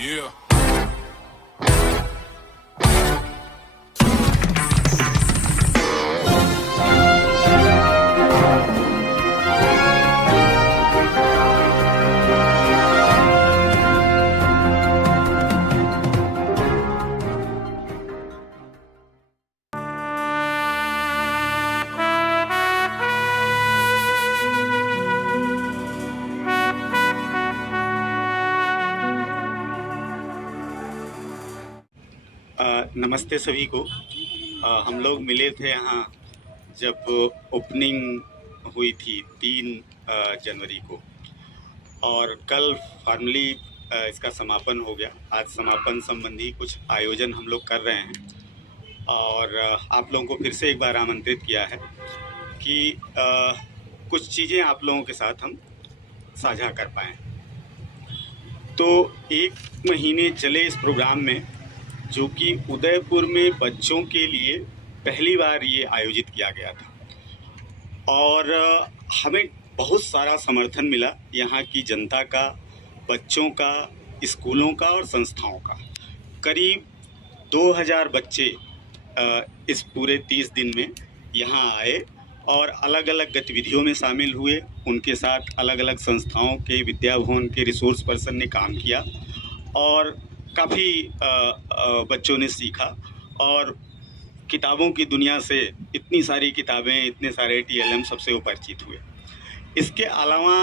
Yeah. नमस्ते सभी को। हम लोग मिले थे यहाँ जब ओपनिंग हुई थी 3 जनवरी को, और कल फाइनली इसका समापन हो गया। आज समापन संबंधी कुछ आयोजन हम लोग कर रहे हैं, और आप लोगों को फिर से एक बार आमंत्रित किया है कि कुछ चीज़ें आप लोगों के साथ हम साझा कर पाएँ। तो 1 महीने चले इस प्रोग्राम में, जो कि उदयपुर में बच्चों के लिए पहली बार ये आयोजित किया गया था, और हमें बहुत सारा समर्थन मिला यहाँ की जनता का, बच्चों का, स्कूलों का और संस्थाओं का। करीब 2000 बच्चे इस पूरे 30 दिन में यहाँ आए और अलग अलग गतिविधियों में शामिल हुए। उनके साथ अलग अलग संस्थाओं के, विद्या भवन के रिसोर्स पर्सन ने काम किया, और काफ़ी बच्चों ने सीखा, और किताबों की दुनिया से इतनी सारी किताबें, इतने सारे TLM सबसे वो परिचित हुए। इसके अलावा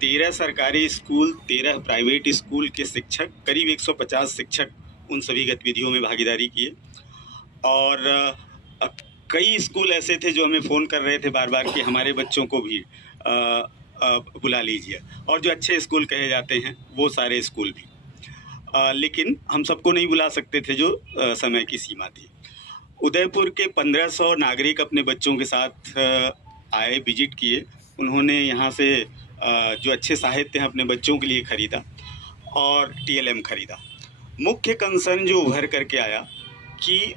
13 सरकारी स्कूल, 13 प्राइवेट स्कूल के शिक्षक, करीब 150 शिक्षक उन सभी गतिविधियों में भागीदारी किए। और कई स्कूल ऐसे थे जो हमें फ़ोन कर रहे थे बार बार कि हमारे बच्चों को भी बुला लीजिए, और जो अच्छे स्कूल कहे जाते हैं वो सारे स्कूल भी। लेकिन हम सबको नहीं बुला सकते थे, जो समय की सीमा थी। उदयपुर के 1500 नागरिक अपने बच्चों के साथ आए, विजिट किए। उन्होंने यहाँ से जो अच्छे साहित्य हैं अपने बच्चों के लिए ख़रीदा और TLM ख़रीदा। मुख्य कंसर्न जो उभर करके आया कि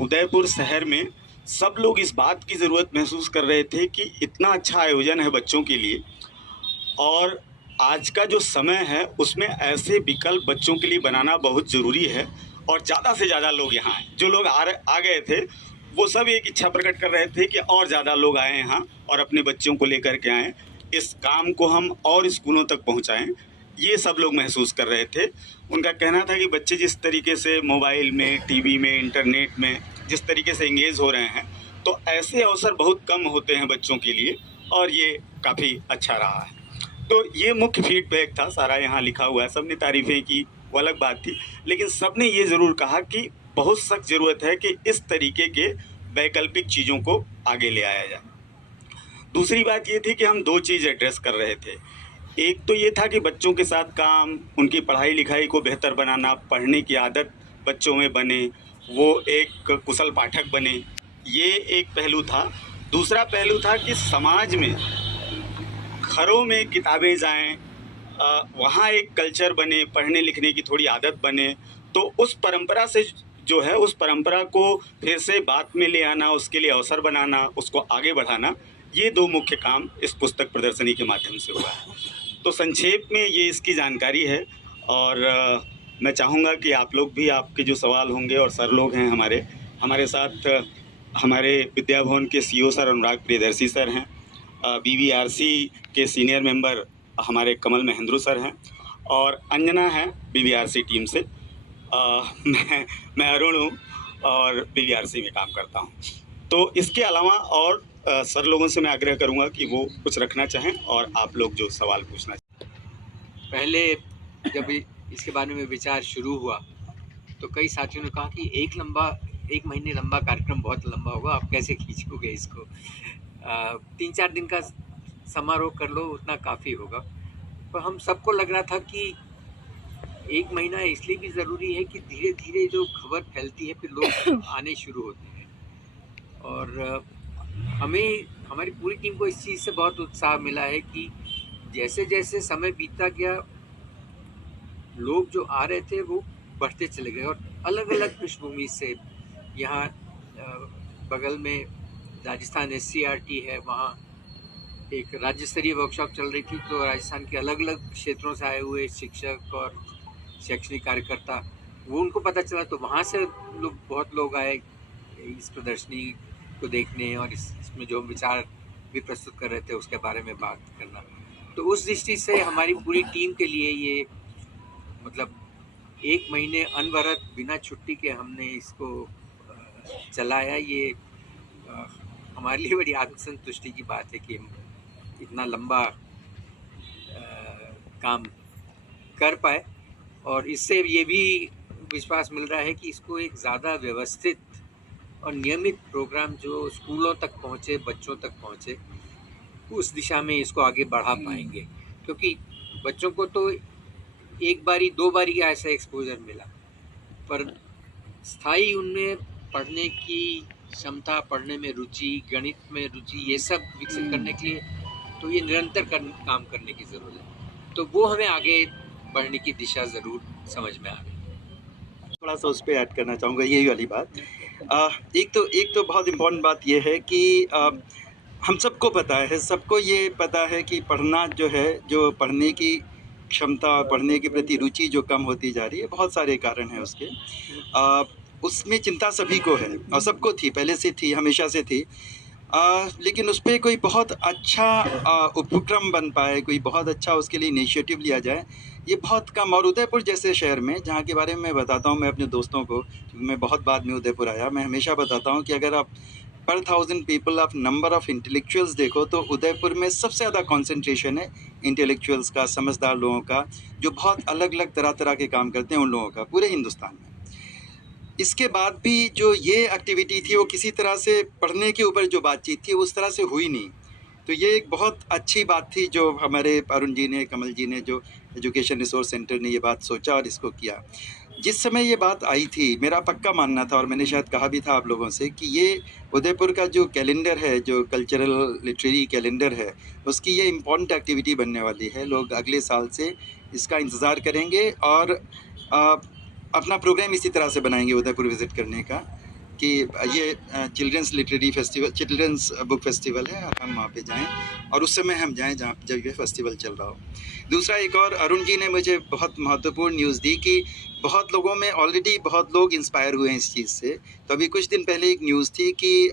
उदयपुर शहर में सब लोग इस बात की ज़रूरत महसूस कर रहे थे कि इतना अच्छा आयोजन है बच्चों के लिए, और आज का जो समय है उसमें ऐसे विकल्प बच्चों के लिए बनाना बहुत ज़रूरी है, और ज़्यादा से ज़्यादा लोग यहाँ आए। जो लोग आ गए थे वो सब एक इच्छा प्रकट कर रहे थे कि और ज़्यादा लोग आए यहाँ और अपने बच्चों को लेकर के आएँ, इस काम को हम और स्कूलों तक पहुँचाएँ। ये सब लोग महसूस कर रहे थे। उनका कहना था कि बच्चे जिस तरीके से मोबाइल में, TV में, इंटरनेट में जिस तरीके से इंगेज हो रहे हैं, तो ऐसे अवसर बहुत कम होते हैं बच्चों के लिए, और ये काफ़ी अच्छा रहा है। तो ये मुख्य फीडबैक था, सारा यहाँ लिखा हुआ है। सब ने तारीफ़ें की, वो अलग बात थी, लेकिन सब ने ये ज़रूर कहा कि बहुत सख्त ज़रूरत है कि इस तरीके के वैकल्पिक चीज़ों को आगे ले आया जाए। दूसरी बात ये थी कि हम 2 चीज़ एड्रेस कर रहे थे। एक तो ये था कि बच्चों के साथ काम, उनकी पढ़ाई लिखाई को बेहतर बनाना, पढ़ने की आदत बच्चों में बने, वो एक कुशल पाठक बने, ये एक पहलू था। दूसरा पहलू था कि समाज में, घरों में किताबें जाएं, वहाँ एक कल्चर बने, पढ़ने लिखने की थोड़ी आदत बने। तो उस परंपरा से जो है, उस परंपरा को फिर से बात में ले आना, उसके लिए अवसर बनाना, उसको आगे बढ़ाना, ये 2 मुख्य काम इस पुस्तक प्रदर्शनी के माध्यम से हुआ है। तो संक्षेप में ये इसकी जानकारी है, और मैं चाहूँगा कि आप लोग भी, आपके जो सवाल होंगे, और सर लोग हैं हमारे साथ, हमारे विद्या भवन के CO सर अनुराग प्रियदर्शी सर हैं, BVRC के सीनियर मेंबर हमारे कमल महेंद्रू सर हैं, और अंजना है BVRC टीम से। मैं अरुण हूँ और BVRC में काम करता हूँ। तो इसके अलावा और सर लोगों से मैं आग्रह करूँगा कि वो कुछ रखना चाहें, और आप लोग जो सवाल पूछना चाहें। पहले जब इसके बारे में विचार शुरू हुआ तो कई साथियों ने कहा कि 1 महीने लंबा कार्यक्रम बहुत लंबा होगा, आप कैसे खींचोगे इसको। 3-4 दिन का समारोह कर लो, उतना काफ़ी होगा। पर हम सबको लग रहा था कि 1 महीना इसलिए भी ज़रूरी है कि धीरे धीरे जो खबर फैलती है फिर लोग आने शुरू होते हैं, और हमारी पूरी टीम को इस चीज़ से बहुत उत्साह मिला है कि जैसे जैसे समय बीतता गया, लोग जो आ रहे थे वो बढ़ते चले गए, और अलग अलग पृष्ठभूमि से। यहाँ बगल में राजस्थान SCRT है, वहाँ एक राज्य स्तरीय वर्कशॉप चल रही थी, तो राजस्थान के अलग अलग क्षेत्रों से आए हुए शिक्षक और शैक्षणिक कार्यकर्ता, वो उनको पता चला तो वहाँ से बहुत लोग आए इस प्रदर्शनी को देखने और इसमें जो विचार भी प्रस्तुत कर रहे थे उसके बारे में बात करना। तो उस दृष्टि से हमारी पूरी टीम के लिए ये मतलब 1 महीने अनवरत बिना छुट्टी के हमने इसको चलाया। ये हमारे लिए बड़ी आत्मसंतुष्टि की बात है कि हम इतना लंबा काम कर पाए, और इससे ये भी विश्वास मिल रहा है कि इसको एक ज़्यादा व्यवस्थित और नियमित प्रोग्राम जो स्कूलों तक पहुँचे, बच्चों तक पहुँचे, उस दिशा में इसको आगे बढ़ा पाएंगे। क्योंकि बच्चों को तो 1 बारी 2 बारी ऐसा एक्सपोजर मिला, पर स्थायी उनमें पढ़ने की क्षमता, पढ़ने में रुचि, गणित में रुचि, ये सब विकसित करने के लिए तो ये निरंतर काम करने की ज़रूरत है। तो वो हमें आगे बढ़ने की दिशा ज़रूर समझ में आ गई। थोड़ा सा उस पर ऐड करना चाहूँगा यही वाली बात। एक तो बहुत इम्पोर्टेंट बात ये है कि हम सबको पता है, सबको ये पता है कि पढ़ना जो है, जो पढ़ने की क्षमता और पढ़ने के प्रति रुचि जो कम होती जा रही है, बहुत सारे कारण हैं उसके। उसमें चिंता सभी को है और सबको थी, पहले से थी, हमेशा से थी। लेकिन उस पर कोई बहुत अच्छा उपक्रम बन पाए, कोई बहुत अच्छा उसके लिए इनिशिएटिव लिया जाए, ये बहुत कम। और उदयपुर जैसे शहर में, जहाँ के बारे में मैं बताता हूँ मैं अपने दोस्तों को, मैं बहुत बाद में उदयपुर आया, मैं हमेशा बताता हूँ कि अगर आप पर 1000 पीपल आप नंबर ऑफ़ इंटेलेक्चुअल्स देखो तो उदयपुर में सबसे ज़्यादा कंसंट्रेशन है इंटेलेक्चुअल्स का, समझदार लोगों का, जो बहुत अलग अलग तरह के काम करते हैं उन लोगों का, पूरे हिंदुस्तान में। इसके बाद भी जो ये एक्टिविटी थी वो किसी तरह से पढ़ने के ऊपर जो बातचीत थी उस तरह से हुई नहीं। तो ये एक बहुत अच्छी बात थी जो हमारे अरुण जी ने, कमल जी ने, जो एजुकेशन रिसोर्स सेंटर ने ये बात सोचा और इसको किया। जिस समय ये बात आई थी, मेरा पक्का मानना था और मैंने शायद कहा भी था आप लोगों से कि ये उदयपुर का जो कैलेंडर है, जो कल्चरल लिटरेरी कैलेंडर है, उसकी ये इम्पॉर्टेंट एक्टिविटी बनने वाली है। लोग अगले साल से इसका इंतज़ार करेंगे और अपना प्रोग्राम इसी तरह से बनाएंगे उदयपुर विज़िट करने का कि ये children's literary festival, children's book festival है, हम वहाँ पे जाएं और उस समय हम जाएं जब ये फेस्टिवल चल रहा हो। दूसरा, एक और अरुण जी ने मुझे बहुत महत्वपूर्ण न्यूज़ दी कि बहुत लोगों में ऑलरेडी बहुत लोग इंस्पायर हुए हैं इस चीज़ से। तो अभी कुछ दिन पहले एक न्यूज़ थी कि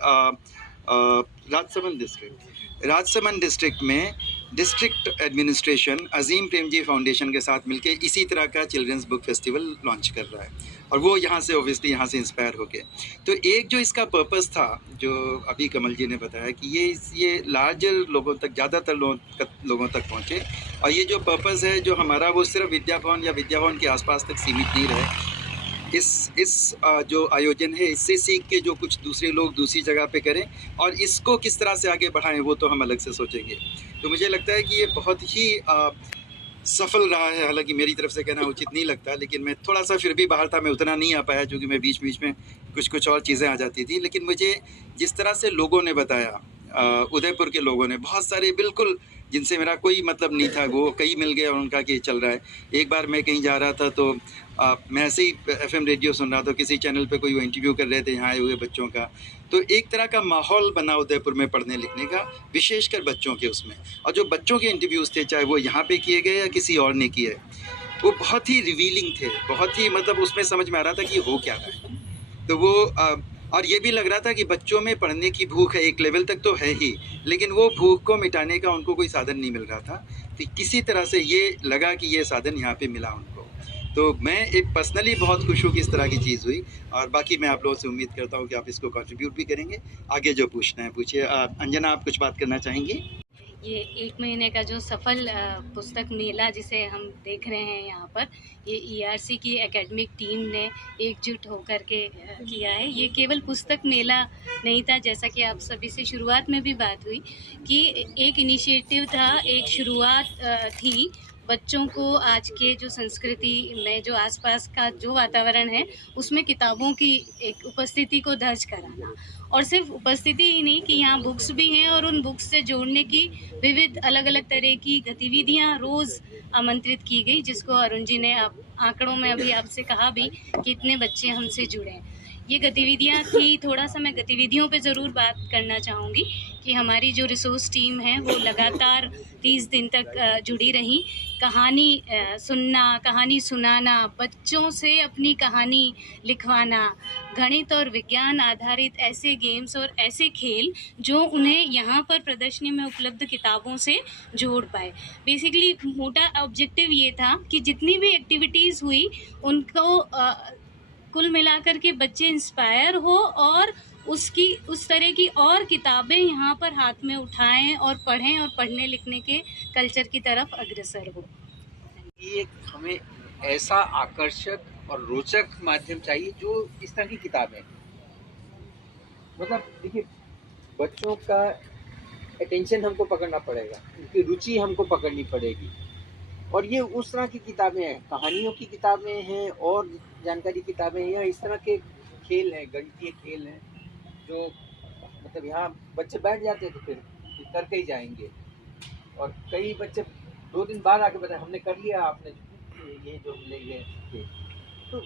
राजसमंद डिस्ट्रिक्ट में district administration Azim Premji foundation के साथ मिलकर इसी तरह का चिल्ड्रंस बुक फेस्टिवल लॉन्च कर रहा है, और वो यहाँ से ऑब्वियसली यहाँ से इंस्पायर होके। तो एक जो इसका पर्पस था, जो अभी कमल जी ने बताया कि ये लार्जर लोगों तक, ज़्यादातर लोगों तक पहुँचे, और ये जो पर्पस है जो हमारा, वो सिर्फ विद्या भवन या विद्या भवन के आसपास तक सीमित नहीं रहे। इस जो आयोजन है, इससे सीख के जो कुछ दूसरे लोग दूसरी जगह पे करें और इसको किस तरह से आगे बढ़ाएं, वो तो हम अलग से सोचेंगे। तो मुझे लगता है कि ये बहुत ही सफल रहा है। हालांकि मेरी तरफ से कहना उचित नहीं लगता, लेकिन मैं थोड़ा सा फिर भी बाहर था, मैं उतना नहीं आ पाया क्योंकि मैं बीच बीच में कुछ और चीज़ें आ जाती थी। लेकिन मुझे जिस तरह से लोगों ने बताया, उदयपुर के लोगों ने, बहुत सारे बिल्कुल जिनसे मेरा कोई मतलब नहीं था, वो कई मिल गए और उनका कि चल रहा है। एक बार मैं कहीं जा रहा था तो मैं ऐसे ही FM रेडियो सुन रहा था, किसी चैनल पे कोई वो इंटरव्यू कर रहे थे यहाँ आए हुए बच्चों का। तो एक तरह का माहौल बना उदयपुर में पढ़ने लिखने का, विशेषकर बच्चों के उसमें। और जो बच्चों के इंटरव्यूज़ थे, चाहे वो यहाँ पे किए गए या किसी और ने किए, वो बहुत ही रिवीलिंग थे, बहुत ही मतलब उसमें समझ में आ रहा था कि हो क्या रहा है। तो वो और ये भी लग रहा था कि बच्चों में पढ़ने की भूख है, एक लेवल तक तो है ही, लेकिन वो भूख को मिटाने का उनको कोई साधन नहीं मिल रहा था। तो किसी तरह से ये लगा कि ये साधन यहाँ पे मिला उनको। तो मैं एक पर्सनली बहुत खुश हूँ कि इस तरह की चीज़ हुई, और बाकी मैं आप लोगों से उम्मीद करता हूँ कि आप इसको कंट्रीब्यूट भी करेंगे। आगे जो पूछना है पूछिए। अंजना, आप कुछ बात करना चाहेंगी? ये 1 महीने का जो सफल पुस्तक मेला जिसे हम देख रहे हैं यहाँ पर, ये ERC की एकेडमिक टीम ने एकजुट होकर के किया है। ये केवल पुस्तक मेला नहीं था, जैसा कि आप सभी से शुरुआत में भी बात हुई कि एक इनिशिएटिव था, एक शुरुआत थी बच्चों को आज के जो संस्कृति में, जो आसपास का जो वातावरण है, उसमें किताबों की एक उपस्थिति को दर्ज कराना। और सिर्फ उपस्थिति ही नहीं कि यहाँ बुक्स भी हैं, और उन बुक्स से जोड़ने की विविध अलग अलग तरह की गतिविधियाँ रोज़ आमंत्रित की गई, जिसको अरुण जी ने आंकड़ों में अभी आपसे कहा भी कि इतने बच्चे हमसे जुड़े हैं। ये गतिविधियाँ थी। थोड़ा सा मैं गतिविधियों पे ज़रूर बात करना चाहूँगी कि हमारी जो रिसोर्स टीम है वो लगातार 30 दिन तक जुड़ी रही। कहानी सुनना, कहानी सुनाना, बच्चों से अपनी कहानी लिखवाना, गणित और विज्ञान आधारित ऐसे गेम्स और ऐसे खेल जो उन्हें यहाँ पर प्रदर्शनी में उपलब्ध किताबों से जोड़ पाए। बेसिकली मोटा ऑब्जेक्टिव ये था कि जितनी भी एक्टिविटीज़ हुई उनको कुल मिलाकर के बच्चे इंस्पायर हो और उस तरह की और किताबें यहाँ पर हाथ में उठाएं और पढ़ें और पढ़ने लिखने के कल्चर की तरफ अग्रसर हो। ये हमें ऐसा आकर्षक और रोचक माध्यम चाहिए जो इस तरह की किताबें, मतलब देखिए बच्चों का अटेंशन हमको पकड़ना पड़ेगा, उनकी रुचि हमको पकड़नी पड़ेगी, और ये उस तरह की किताबें हैं, कहानियों की किताबें हैं और जानकारी किताबें हैं, या इस तरह के खेल हैं, गणितीय खेल हैं जो मतलब यहाँ बच्चे बैठ जाते हैं तो फिर करके ही जाएंगे। और कई बच्चे 2 दिन बाद आके बताए हमने कर लिया, आपने ये जो ले गए थे। तो